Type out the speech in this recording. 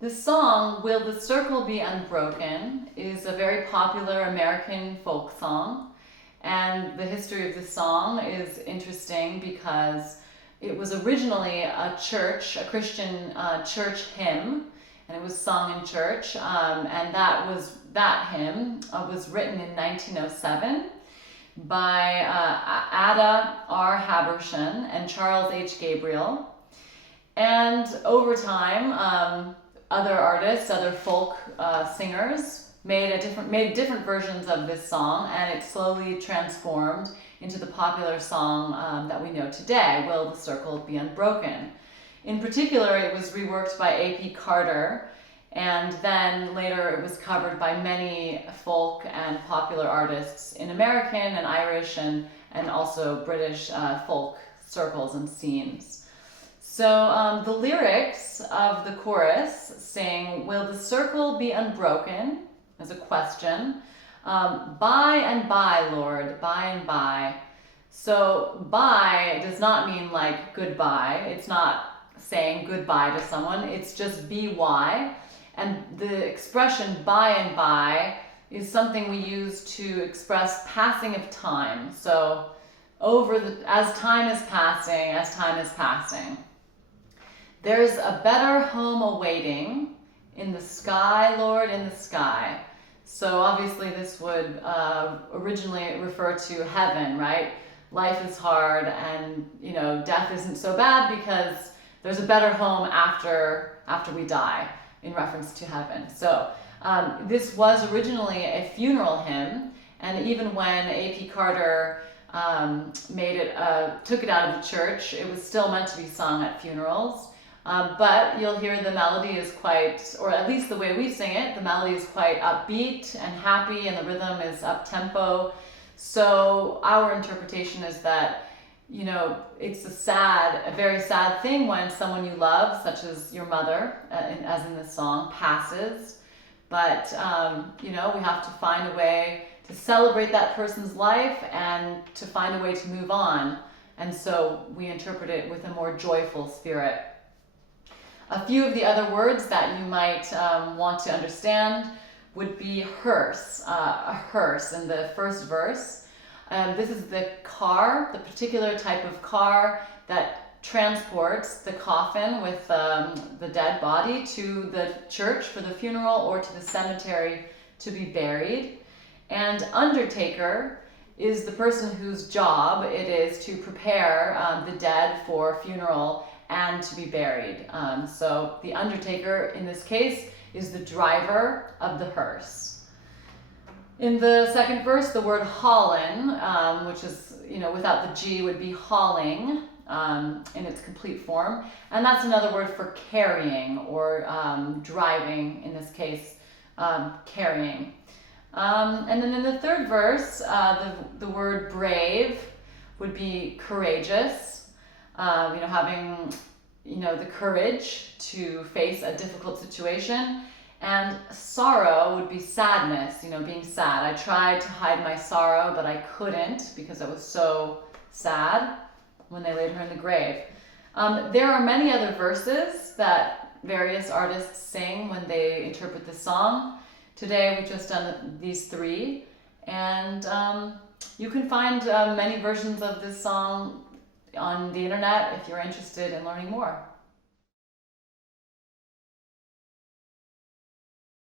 The song, Will the Circle Be Unbroken, is a very popular American folk song. And the history of the song is interesting because it was originally a Christian church hymn, and it was sung in church. And that hymn was written in 1907 by Ada R. Habershon and Charles H. Gabriel. And over time, other artists, other folk singers made different versions of this song, and it slowly transformed into the popular song that we know today, Will the Circle Be Unbroken. In particular, it was reworked by A.P. Carter, and then later it was covered by many folk and popular artists in American and Irish and also British folk circles and scenes. So the lyrics of the chorus sing, will the circle be unbroken, as a question. By and by, Lord, by and by. So by does not mean like goodbye. It's not saying goodbye to someone. It's just by. And the expression by and by is something we use to express passing of time. So as time is passing. There's a better home awaiting in the sky, Lord, in the sky. So obviously this would originally refer to heaven, right? Life is hard and, death isn't so bad because there's a better home after we die, in reference to heaven. So this was originally a funeral hymn, and even when A.P. Carter took it out of the church, it was still meant to be sung at funerals. But you'll hear the melody is quite, or at least the way we sing it, the melody is quite upbeat and happy, and the rhythm is up-tempo. So our interpretation is that, it's a very sad thing when someone you love, such as your mother, as in this song, passes. But, we have to find a way to celebrate that person's life and to find a way to move on. And so we interpret it with a more joyful spirit. A few of the other words that you might want to understand would be hearse, a hearse in the first verse. This is the particular type of car that transports the coffin with the dead body to the church for the funeral or to the cemetery to be buried. And undertaker is the person whose job it is to prepare the dead for funeral and to be buried. So the undertaker in this case is the driver of the hearse. In the second verse, the word haulin, which is, without the G, would be hauling in its complete form. And that's another word for carrying or driving, in this case, carrying. And then in the third verse, the word brave would be courageous. Having, the courage to face a difficult situation. And sorrow would be sadness, being sad. I tried to hide my sorrow, but I couldn't because I was so sad when they laid her in the grave. There are many other verses that various artists sing when they interpret the song. Today we've just done these three. And you can find many versions of this song on the internet if you're interested in learning more.